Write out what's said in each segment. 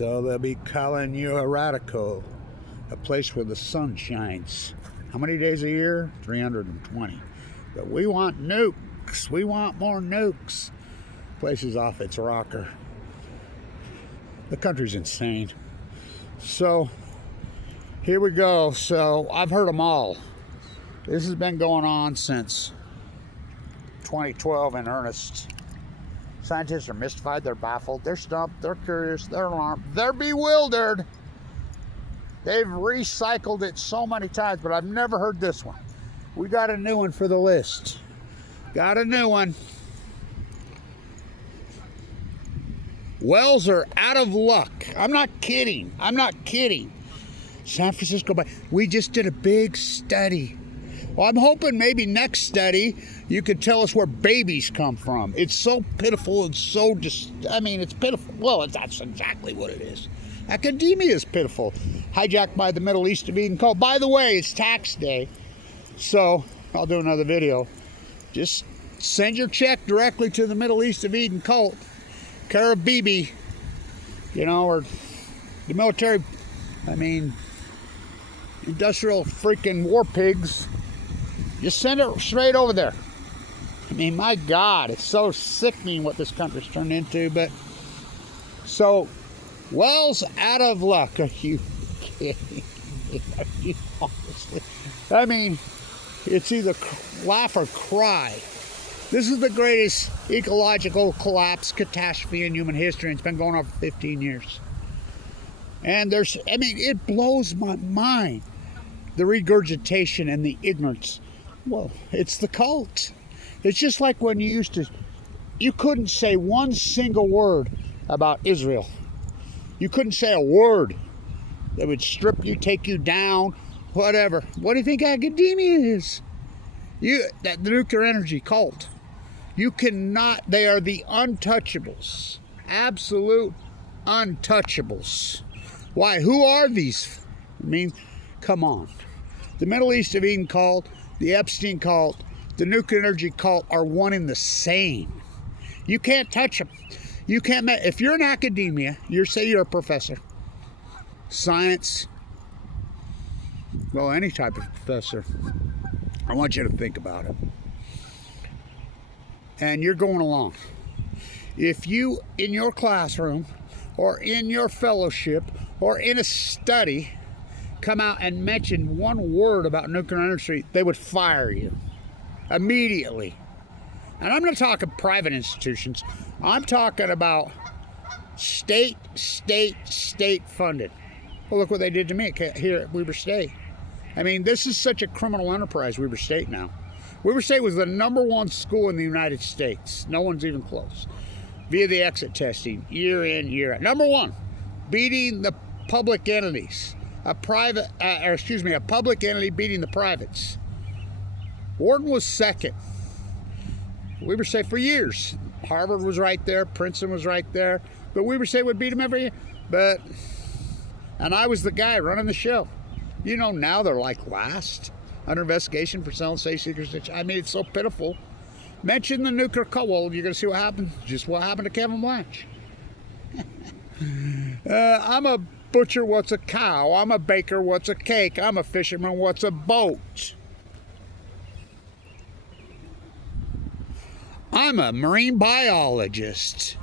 So they'll be calling you a radical, a place where the sun shines. How many days a year? 320. But we want nukes. We want more nukes. Place is off its rocker. The country's insane. So here we go. So I've heard them all. This has been going on since 2012 in earnest. Scientists are mystified, they're baffled, they're stumped, they're curious, they're alarmed, they're bewildered. They've recycled it so many times, but I've never heard this one. We got a new one for the list. Got a new one. Wells are out of luck. I'm not kidding. I'm not kidding. San Francisco Bay. We just did a big study. Well, I'm hoping maybe next study you could tell us where babies come from. It's so pitiful and so it's pitiful. Well, that's exactly what it is. Academia is pitiful. Hijacked by the Middle East of Eden cult. By the way, it's tax day, so I'll do another video. Just send your check directly to the Middle East of Eden cult, care of Bibi, or the military. Industrial freaking war pigs. Just send it straight over there. My God, it's so sickening what this country's turned into. But so, Wells out of luck. Are you kidding me? Are you honestly? It's either laugh or cry. This is the greatest ecological collapse, catastrophe in human history, and it's been going on for 15 years. And it blows my mind, the regurgitation and the ignorance. Well, it's the cult. It's just like when you couldn't say one single word about Israel. You couldn't say a word that would strip you, take you down, whatever. What do you think academia is? The nuclear energy cult. You cannot, they are the untouchables. Absolute untouchables. Why? Who are these? Come on. The Middle East of Eden cult, the Epstein cult, the nuclear energy cult are one and the same. You can't touch them. You can't. If you're in academia, say you're a professor, science, well, any type of professor, I want you to think about it. And you're going along. If you, in your classroom, or in your fellowship, or in a study, come out and mention one word about nuclear energy, they would fire you immediately. And I'm not talking private institutions. I'm talking about state funded. Well, look what they did to me here at Weber State. This is such a criminal enterprise, Weber State now. Weber State was the #1 school in the United States. No one's even close. Via the exit testing, year in, year out. #1, beating the public entities. A public entity beating the privates. Wharton was second. Weber State for years. Harvard was right there. Princeton was right there. But Weber State would beat them every year. And I was the guy running the show. Now they're like last. Under investigation for selling state secrets. It's so pitiful. Mention the nuclear cult. Well, you're going to see what happened. Just what happened to Kevin Blanch. I'm a butcher, what's a cow? I'm a baker, what's a cake? I'm a fisherman, what's a boat? I'm a marine biologist.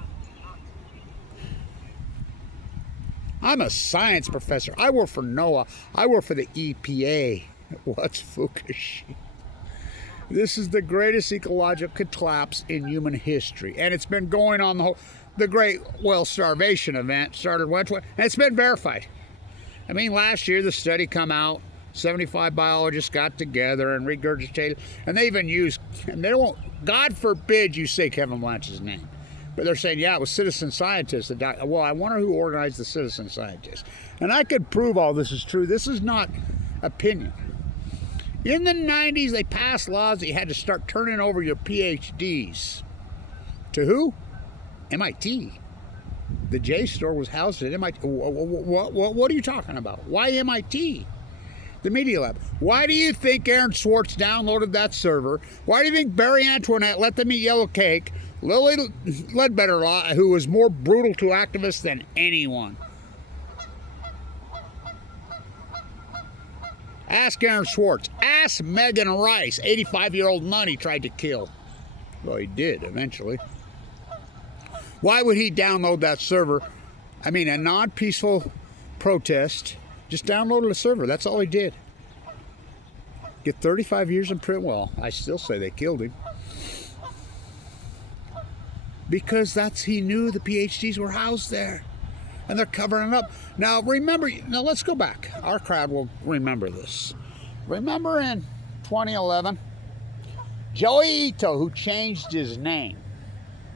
I'm a science professor. I work for NOAA. I work for the EPA. What's FUKUSHIMA? This is the greatest ecological collapse in human history. And it's been going on the great starvation event started when, and it's been verified. Last year the study come out, 75 biologists got together and regurgitated, and they even used, and they won't, God forbid you say Kevin Blanch's name, but they're saying, yeah, it was citizen scientists that died. Well, I wonder who organized the citizen scientists. And I could prove all this is true. This is not opinion. In the 90s, they passed laws that you had to start turning over your PhDs. To who? MIT. The JSTOR was housed at MIT. What are you talking about? Why MIT? The Media Lab. Why do you think Aaron Swartz downloaded that server? Why do you think Barry Antoinette let them eat yellow cake? Lily Ledbetter, who was more brutal to activists than anyone. Ask Aaron Swartz. Ask Megan Rice, 85-year-old nun he tried to kill. Well, he did eventually. Why would he download that server? I mean, a non-peaceful protest. Just downloaded a server. That's all he did. Get 35 years in prison. Well, I still say they killed him. Because he knew the PhDs were housed there. And they're covering it up. Now, remember, let's go back. Our crowd will remember this. Remember in 2011, Joey Ito, who changed his name,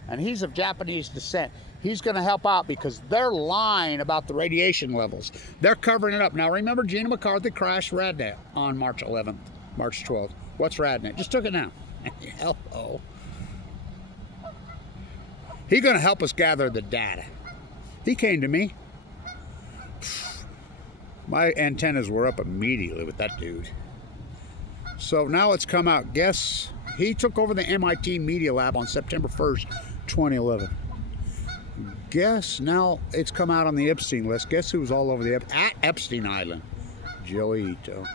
and he's of Japanese descent, he's going to help out because they're lying about the radiation levels. They're covering it up. Now, remember, Gina McCarthy crashed RadNet on March 11th, March 12th. What's RadNet? Just took it now. Hello. He's going to help us gather the data. He came to me. My antennas were up immediately with that dude. So now it's come out. Guess he took over the MIT Media Lab on September 1st, 2011. Guess now it's come out on the Epstein list. Guess who's all over at Epstein Island? Joey Ito.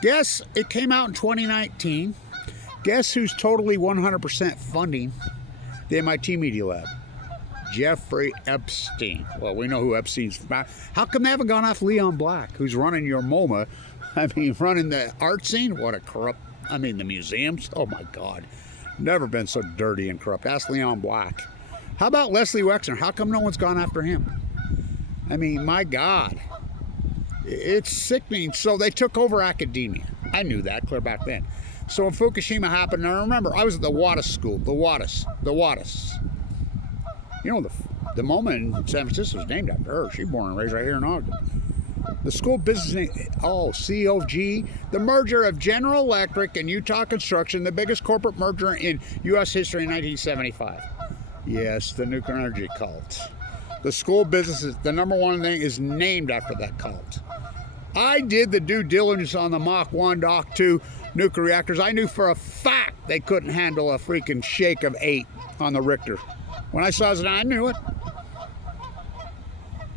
Guess it came out in 2019. Guess who's totally 100% funding the MIT Media Lab? Jeffrey Epstein. Well, we know who Epstein's about. How come they haven't gone off Leon Black, who's running your MoMA? I mean, running the art scene? What a corrupt, the museums? Oh my God. Never been so dirty and corrupt. Ask Leon Black. How about Leslie Wexner? How come no one's gone after him? I mean, my God. It's sickening. So they took over academia. I knew that clear back then. So when Fukushima happened, I remember I was at the Wattis School. The Wattis. You know, the MoMA in San Francisco was named after her. She was born and raised right here in Ogden. The school business name, COG, the merger of General Electric and Utah Construction, the biggest corporate merger in U.S. history in 1975. Yes, the nuclear energy cult. The school business, the number one thing, is named after that cult. I did the due diligence on the Mach 1, Mach 2 nuclear reactors. I knew for a fact they couldn't handle a freaking shake of 8 on the Richter. When I saw it, I knew it.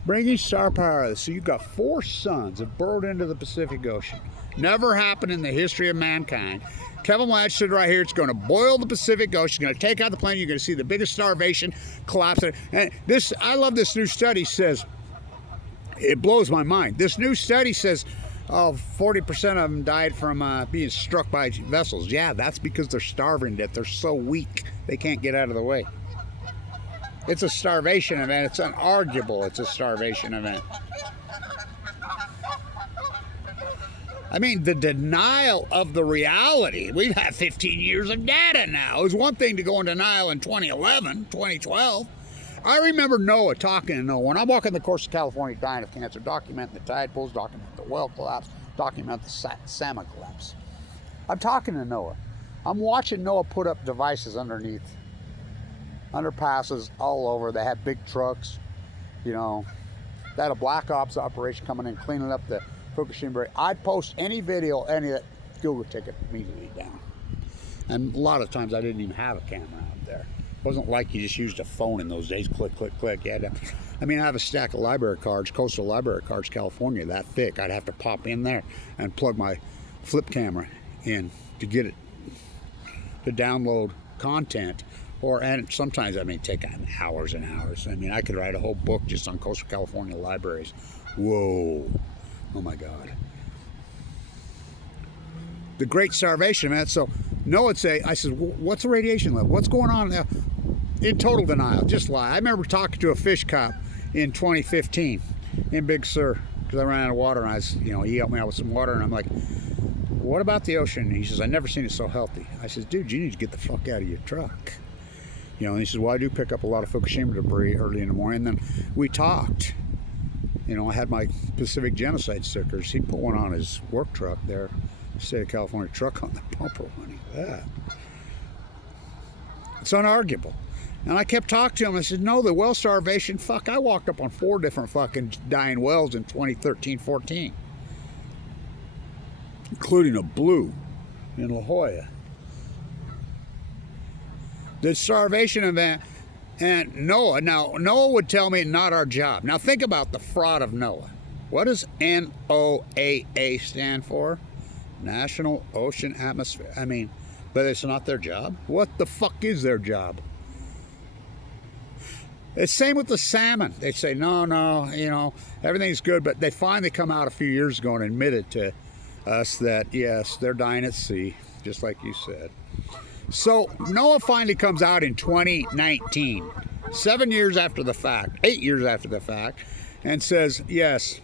Bringing star power. So you've got 4 suns that burrowed into the Pacific Ocean. Never happened in the history of mankind. Kevin Blanch stood right here. It's going to boil the Pacific Ocean. It's going to take out the planet. You're going to see the biggest starvation collapse. And this, I love this new study says, it blows my mind. This new study says, 40% of them died from being struck by vessels. Yeah, that's because they're starving to death. They're so weak, they can't get out of the way. It's a starvation event. It's unarguable. It's a starvation event. I mean, the denial of the reality. We've had 15 years of data now. It was one thing to go in denial in 2011, 2012. I remember Noah talking to Noah. When I'm walking the coast of California dying of cancer, documenting the tide pools, documenting the well collapse, documenting the salmon collapse. I'm talking to Noah. I'm watching Noah put up devices underneath underpasses all over. They had big trucks, you know. They had a black ops operation coming in, cleaning up the Fukushima. I'd post any video, any of that, Google would take it immediately down. And a lot of times I didn't even have a camera out there. It wasn't like you just used a phone in those days, click, click, click. You had to, I mean, I have a stack of library cards, coastal library cards, California, that thick. I'd have to pop in there and plug my flip camera in to get it, to download content. And sometimes, I mean, take hours and hours. I mean, I could write a whole book just on coastal California libraries. Whoa. Oh, my God. The Great Starvation, man. So, Noah would say, I said, what's the radiation level? What's going on now? In total denial. Just lie. I remember talking to a fish cop in 2015 in Big Sur because I ran out of water. And I was, you know, he helped me out with some water. And I'm like, what about the ocean? And he says, I've never seen it so healthy. I says, dude, you need to get the fuck out of your truck. You know, and he says, well, I do pick up a lot of Fukushima debris early in the morning. And then we talked. You know, I had my Pacific Genocide stickers. He put one on his work truck there, State of California truck on the bumper. Money. That. It's unarguable. And I kept talking to him. I said, no, the well starvation, fuck, I walked up on 4 different fucking dying wells in 2013, 14. Including a blue in La Jolla. The starvation event, and Noah, now Noah would tell me not our job. Now think about the fraud of Noah. What does NOAA stand for? National Ocean Atmosphere. I mean, but it's not their job. What the fuck is their job? It's same with the salmon. They say, no, you know, everything's good, but they finally come out a few years ago and admitted to us that, yes, they're dying at sea, just like you said. So NOAA finally comes out in 2019, 7 years after the fact, 8 years after the fact, and says, yes,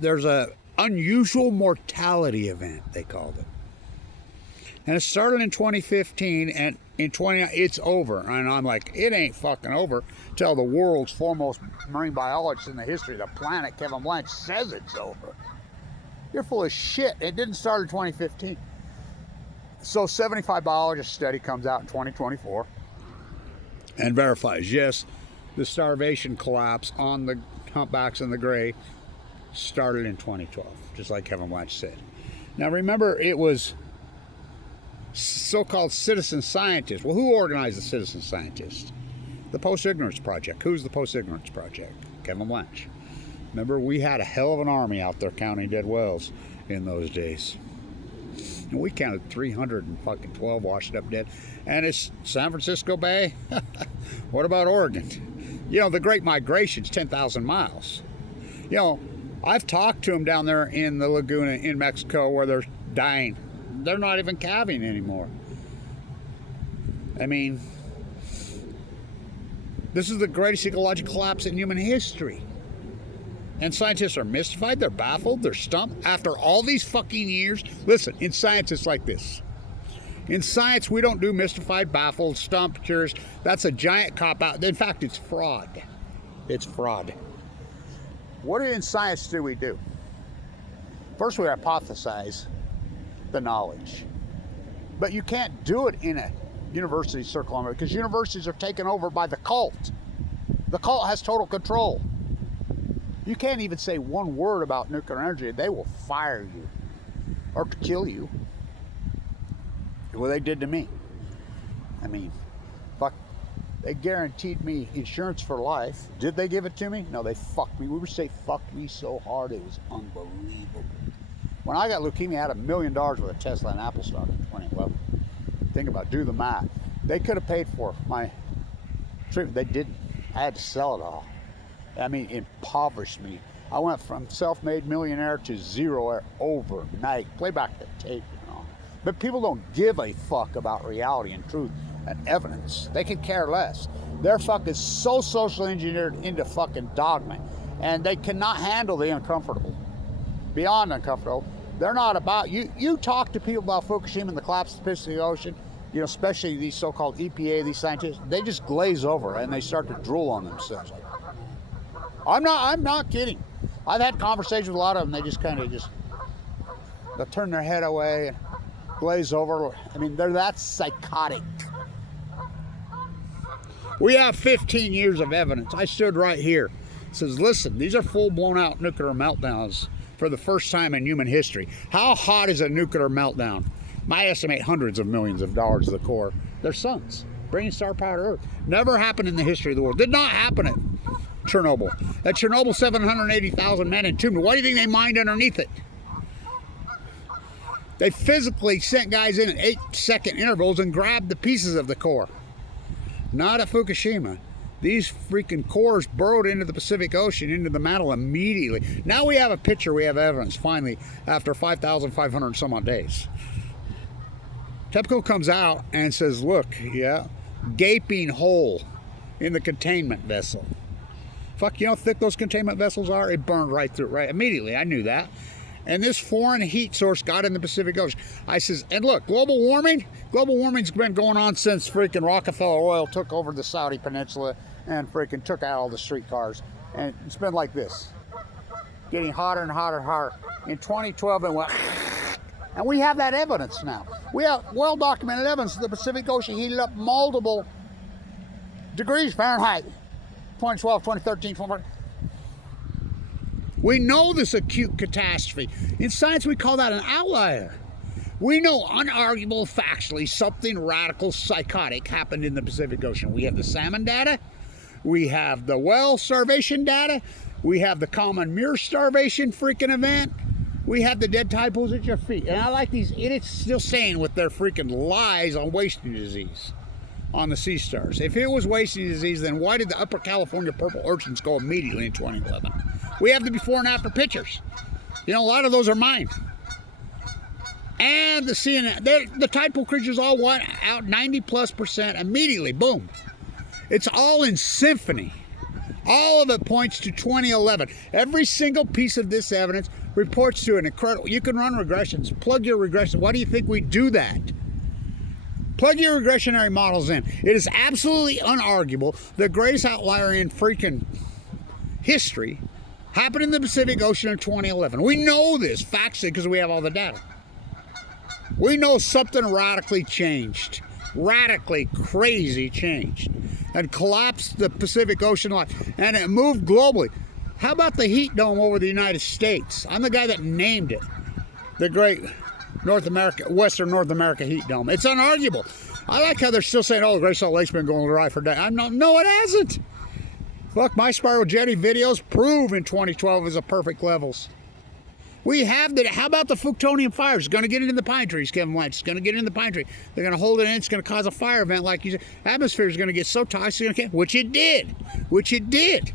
there's a unusual mortality event, they called it. And it started in 2015, and in 20, it's over. And I'm like, it ain't fucking over till the world's foremost marine biologist in the history of the planet, Kevin Blanch, says it's over. You're full of shit. It didn't start in 2015. So 75 biologist study comes out in 2024 and verifies, yes, the starvation collapse on the humpbacks and the gray started in 2012, just like Kevin Blanch said. Now remember, it was so-called citizen scientists. Well, who organized the citizen scientists? The Post-Ignorance Project. Who's the Post-Ignorance Project? Kevin Blanch. Remember, we had a hell of an army out there counting dead whales in those days. And we counted 312 washed up dead. And it's San Francisco Bay. What about Oregon? You know, the Great Migration's 10,000 miles. You know, I've talked to them down there in the Laguna in Mexico where they're dying. They're not even calving anymore. I mean, this is the greatest ecological collapse in human history. And scientists are mystified, they're baffled, they're stumped. After all these fucking years, listen, in science it's like this. In science, we don't do mystified, baffled, stumped, curious. That's a giant cop-out. In fact, it's fraud. It's fraud. What in science do we do? First, we hypothesize the knowledge. But you can't do it in a university circle because universities are taken over by the cult. The cult has total control. You can't even say one word about nuclear energy. They will fire you or kill you. Well, they did to me. I mean, fuck. They guaranteed me insurance for life. Did they give it to me? No, they fucked me. We would say fucked me so hard it was unbelievable. When I got leukemia, I had $1 million worth of Tesla and Apple stock in 2011. Think about it, do the math. They could have paid for my treatment. They didn't. I had to sell it all. I mean, impoverished me. I went from self-made millionaire to zero overnight. Play back the tape, you know. But people don't give a fuck about reality and truth and evidence. They could care less. Their fuck is so socially engineered into fucking dogma, and they cannot handle the uncomfortable. Beyond uncomfortable. They're not about you. You talk to people about Fukushima and the collapse of the Pacific Ocean, you know, especially these so-called EPA, these scientists, they just glaze over and they start to drool on themselves. Like, I'm not kidding. I've had conversations with a lot of them. They just kind of they'll turn their head away and glaze over. I mean, they're that psychotic. We have 15 years of evidence. I stood right here. It says, listen, these are full blown out nuclear meltdowns for the first time in human history. How hot is a nuclear meltdown? I estimate hundreds of millions of dollars to the core. They're suns, bringing star power to Earth. Never happened in the history of the world. Did not happen at Chernobyl. At Chernobyl, 780,000 men entombed. What do you think they mined underneath it? They physically sent guys in at 8-second intervals and grabbed the pieces of the core. Not at Fukushima. These freaking cores burrowed into the Pacific Ocean, into the mantle immediately. Now we have a picture, we have evidence, finally, after 5,500 some odd days. TEPCO comes out and says, look, yeah, gaping hole in the containment vessel. Fuck, you know how thick those containment vessels are? It burned right through it, right immediately. I knew that. And this foreign heat source got in the Pacific Ocean. I says, and look, global warming's been going on since freaking Rockefeller Oil took over the Saudi Peninsula and freaking took out all the streetcars. And it's been like this, getting hotter and hotter and hotter. In 2012, it went, and we have that evidence now. We have well-documented evidence that the Pacific Ocean heated up multiple degrees Fahrenheit. 2012, 2013, 2014. We know this acute catastrophe. In science, we call that an outlier. We know unarguable factually something radical psychotic happened in the Pacific Ocean. We have the salmon data. We have the whale starvation data. We have the common mule starvation freaking event. We have the dead tide pools at your feet. And I like these idiots still staying with their freaking lies on wasting disease on the sea stars. If it was wasting disease, then why did the Upper California purple urchins go immediately in 2011? We have the before and after pictures. You know, a lot of those are mine. And the CNN, the tide pool creatures all went out 90+% immediately. Boom. It's all in symphony. All of it points to 2011. Every single piece of this evidence reports to an incredible... You can run regressions. Plug your regressions. Why do you think we do that? Plug your regressionary models in. It is absolutely unarguable. The greatest outlier in freaking history happened in the Pacific Ocean in 2011. We know this factually because we have all the data. We know something radically changed. Radically crazy changed. And collapsed the Pacific Ocean line. And it moved globally. How about the heat dome over the United States? I'm the guy that named it. The great Western North America heat dome. It's unarguable. I like how they're still saying, oh, the Great Salt Lake's been going dry for days. No, it hasn't. Look, my spiral jetty videos prove in 2012 is a perfect levels. We have that. How about the Fuktonium fires? It's going to get into the pine trees, Kevin White. It's going to get into the pine tree. They're going to hold it in. It's going to cause a fire event like you said. Atmosphere is going to get so toxic, which it did. Which it did.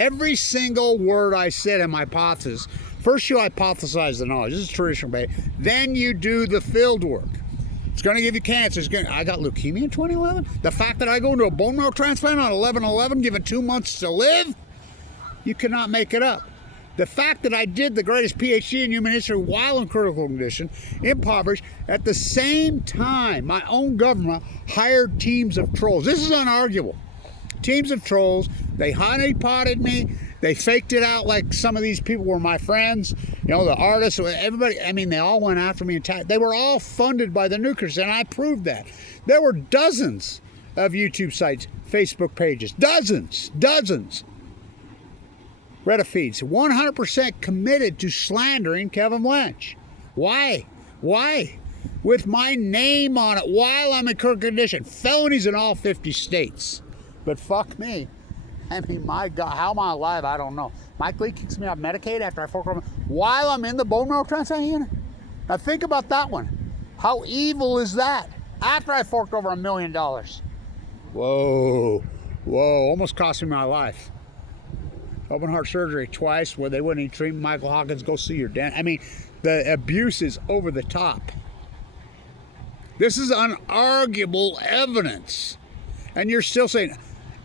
Every single word I said in my hypothesis, first you hypothesize the knowledge. This is traditional, baby. Then you do the field work. It's going to give you cancer. I got leukemia in 2011. The fact that I go into a bone marrow transplant on 11/11, given 2 months to live, you cannot make it up. The fact that I did the greatest PhD in human history while in critical condition, impoverished, at the same time, my own government hired teams of trolls. This is unarguable. Teams of trolls. They honeypotted me. They faked it out like some of these people were my friends. You know, the artists, everybody. I mean, they all went after me. They were all funded by the nuclears, and I proved that. There were dozens of YouTube sites, Facebook pages. Dozens. Reddit feeds. 100% committed to slandering Kevin Lynch. Why? With my name on it while I'm in critical condition. Felonies in all 50 states. But fuck me. I mean, my God, how am I alive? I don't know. Mike Lee kicks me off Medicaid after I fork over while I'm in the bone marrow transplant unit. Now think about that one. How evil is that? After I forked over $1 million. Whoa, almost cost me my life. Open heart surgery twice where they wouldn't even treat me. Michael Hawkins, go see your dentist. I mean, the abuse is over the top. This is unarguable evidence. And you're still saying,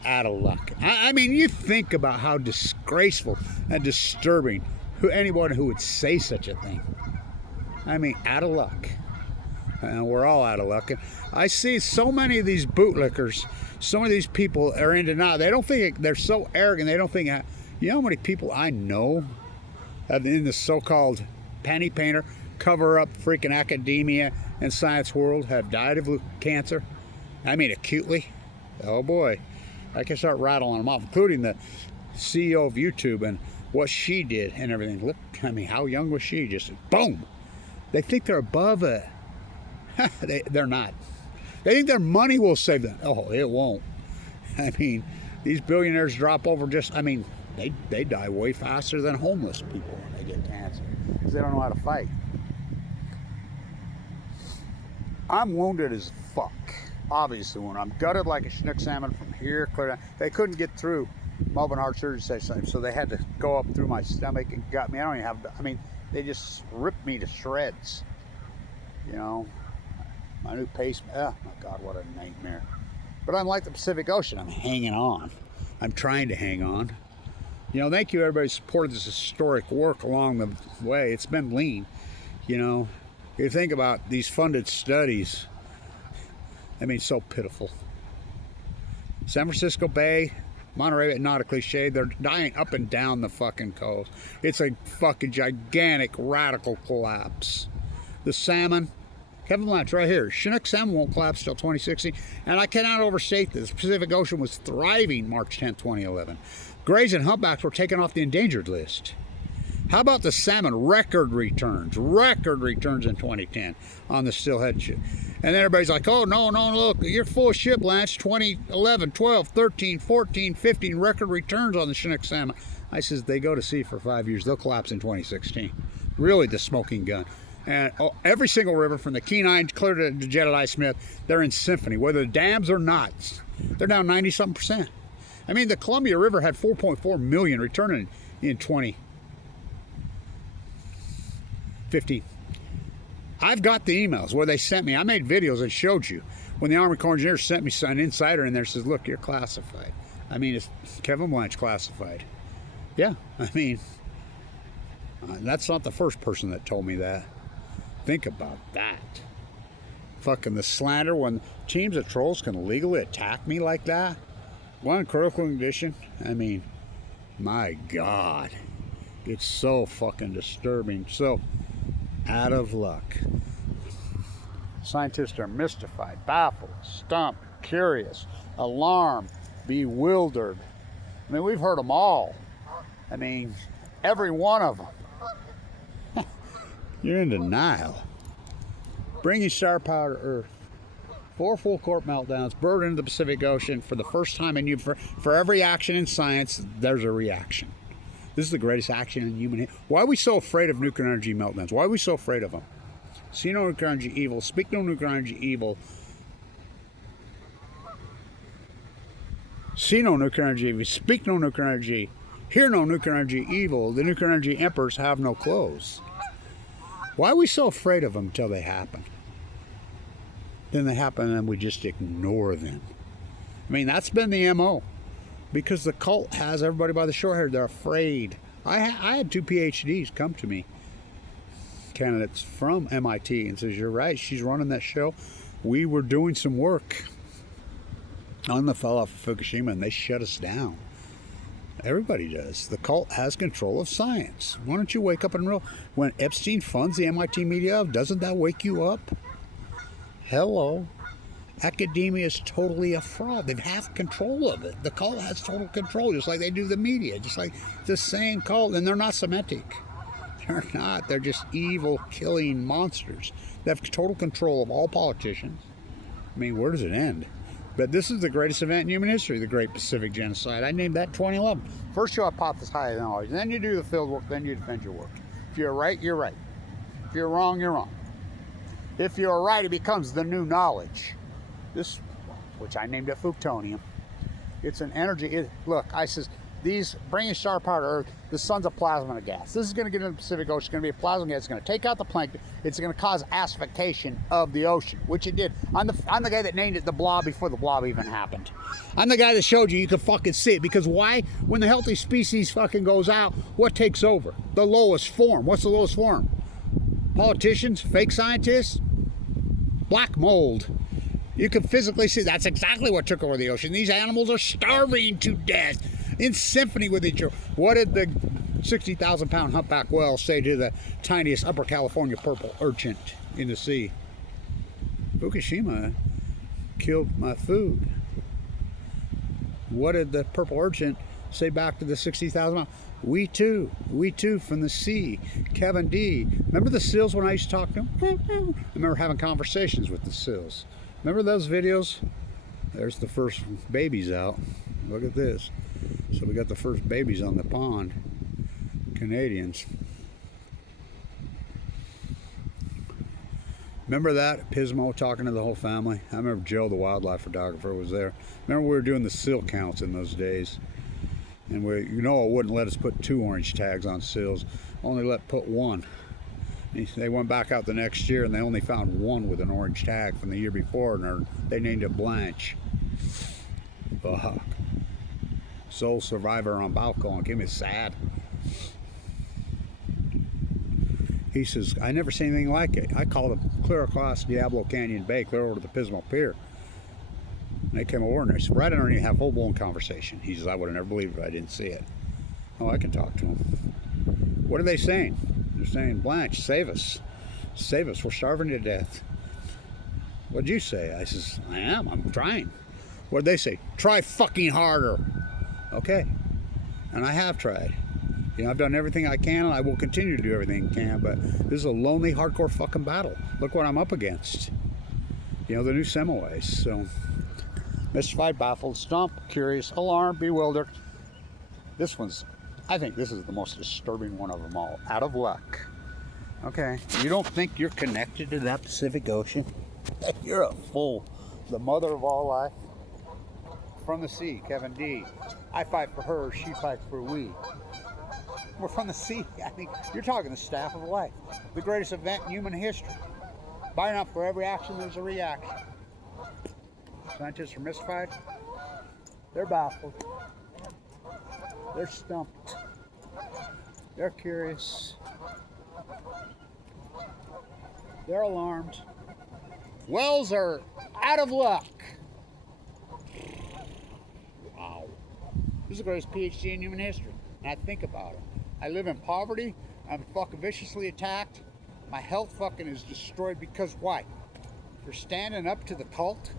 out of luck. I mean, you think about how disgraceful and disturbing anyone who would say such a thing. I mean, out of luck. And we're all out of luck. And I see so many of these bootlickers, some of these people are in denial. They don't think, they're so arrogant, they don't think, you know how many people I know in the so-called panty painter, cover-up freaking academia and science world have died of cancer? I mean, acutely. Oh boy. I can start rattling them off, including the CEO of YouTube and what she did and everything. Look, I mean, how young was she? Just boom. They think they're above it. They're not. They think their money will save them. Oh, it won't. I mean, these billionaires drop over just, I mean, they die way faster than homeless people when they get cancer because they don't know how to fight. I'm wounded as fuck. Obviously, when I'm gutted like a Chinook salmon from here, clear down. They couldn't get through open heart surgery session, so they had to go up through my stomach and gut me. I don't even have, I mean, they just ripped me to shreds. You know, my new pacemaker. Oh my God, what a nightmare. But I'm like the Pacific Ocean. I'm hanging on. I'm trying to hang on. You know, thank you everybody who supported this historic work along the way. It's been lean. You know, you think about these funded studies. I mean, so pitiful. San Francisco Bay, Monterey, not a cliche, they're dying up and down the fucking coast. It's a fucking gigantic radical collapse. The salmon, Kevin Lynch right here, Chinook salmon won't collapse till 2016, and I cannot overstate this. The Pacific Ocean was thriving March 10, 2011. Grays and humpbacks were taken off the endangered list. How about the salmon? Record returns in 2010 on the steelhead shit. And then everybody's like, oh, no, look, you're full of shit, Blanche. 2011, 12, 13, 14, 15, record returns on the Chinook salmon. I says, they go to sea for 5 years. They'll collapse in 2016. Really the smoking gun. And every single river from the Kenai clear to Jedediah Smith, they're in symphony, whether the dams or not. They're down 90-something%. I mean, the Columbia River had 4.4 million returning in 2015. I've got the emails where they sent me. I made videos that showed you when the Army Corps of Engineers sent me an insider in there, says, look, you're classified. I mean, it's Kevin Blanche classified. Yeah, I mean, that's not the first person that told me that. Think about that. Fucking the slander when teams of trolls can legally attack me like that. One critical condition. I mean, my God. It's so fucking disturbing. So, out of luck. Scientists are mystified, baffled, stumped, curious, alarmed, bewildered. I mean, we've heard them all. I mean, every one of them. You're in denial. Bringing star power to Earth. 4 full court meltdowns, bird into the Pacific Ocean for the first time. And for every action in science, there's a reaction. This is the greatest action in human history. Why are we so afraid of nuclear energy meltdowns? Why are we so afraid of them? See no nuclear energy evil. Speak no nuclear energy evil. See no nuclear energy evil. Speak no nuclear energy. Hear no nuclear energy evil. The nuclear energy emperors have no clothes. Why are we so afraid of them until they happen? Then they happen and we just ignore them. I mean, that's been the MO. Because the cult has everybody by the short hair. They're afraid. I had 2 PhDs come to me, candidates from MIT, and says, you're right, she's running that show. We were doing some work on the fellow off of Fukushima, and they shut us down. Everybody does. The cult has control of science. Why don't you wake up and realize when Epstein funds the MIT media, doesn't that wake you up? Hello. Academia is totally a fraud. They have control of it. The cult has total control, just like they do the media, just like the same cult. And they're not Semitic. They're not. They're just evil, killing monsters. They have total control of all politicians. I mean, where does it end? But this is the greatest event in human history, the Great Pacific Genocide. I named that 2011. First you hypothesize knowledge, then you do the field work, then you defend your work. If you're right, you're right. If you're wrong, you're wrong. If you're right, it becomes the new knowledge. This, which I named it Fuktonium. It's an energy. Look, I says, these bringing star power to Earth, the sun's a plasma and a gas. This is going to get into the Pacific Ocean. It's going to be a plasma gas. It's going to take out the plankton. It's going to cause acidification of the ocean, which it did. I'm the guy that named it the blob before the blob even happened. I'm the guy that showed you could fucking see it. Because why? When the healthy species fucking goes out, what takes over? The lowest form. What's the lowest form? Politicians? Fake scientists? Black mold. You can physically see that's exactly what took over the ocean. These animals are starving to death in symphony with each other. What did the 60,000-pound humpback whale say to the tiniest Upper California purple urchin in the sea? Fukushima killed my food. What did the purple urchin say back to the 60,000 pound? We too from the sea. Kevin D. Remember the seals when I used to talk to them? I remember having conversations with the seals. Remember those videos? There's the first babies out. Look at this. So we got the first babies on the pond. Canadians. Remember that? Pismo talking to the whole family? I remember Joe, the wildlife photographer, was there. Remember we were doing the seal counts in those days. And it wouldn't let us put 2 orange tags on seals. Only let put 1. They went back out the next year and they only found 1 with an orange tag from the year before, and they named it Blanche. Fuck. Sole survivor on balcony. Give me sad. He says, I never seen anything like it. I called them clear across Diablo Canyon Bay, clear over to the Pismo Pier. And they came over and they said, right underneath, have a full-blown conversation. He says, I would have never believed it if I didn't see it. Oh, I can talk to him. What are they saying? They're saying, Blanche, save us. Save us. We're starving to death. What'd you say? I says, I am. I'm trying. What'd they say? Try fucking harder. Okay. And I have tried. You know, I've done everything I can, and I will continue to do everything I can, but this is a lonely, hardcore fucking battle. Look what I'm up against. You know, the new Semoways. So, mystified, baffled, stumped, curious, alarmed, bewildered. This one's, I think this is the most disturbing one of them all. Out of luck. Okay, you don't think you're connected to that Pacific Ocean? You're a fool. The mother of all life. From the sea, Kevin D. I fight for her, she fights for we. We're from the sea. I mean, you're talking the staff of life. The greatest event in human history. By enough, for every action, there's a reaction. Scientists are mystified. They're baffled. They're stumped. They're curious. They're alarmed. Wells are out of luck. Wow. This is the greatest PhD in human history. And I think about it. I live in poverty. I'm fucking viciously attacked. My health fucking is destroyed because why? For standing up to the cult?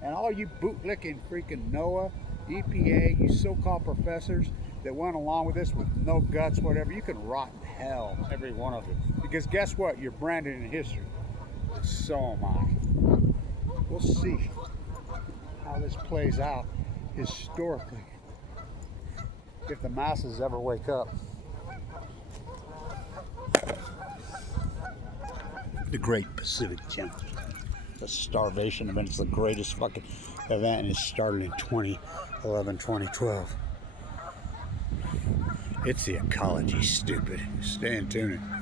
And all you bootlicking freaking NOAA, EPA, you so-called professors that went along with this with no guts, whatever, you can rot in hell, every one of you. Because guess what? You're branded in history. So am I. We'll see how this plays out historically if the masses ever wake up. The Great Pacific Genocide. The starvation event is the greatest fucking event, and it started in 2011, 2012. It's the ecology, stupid. Stay in tune.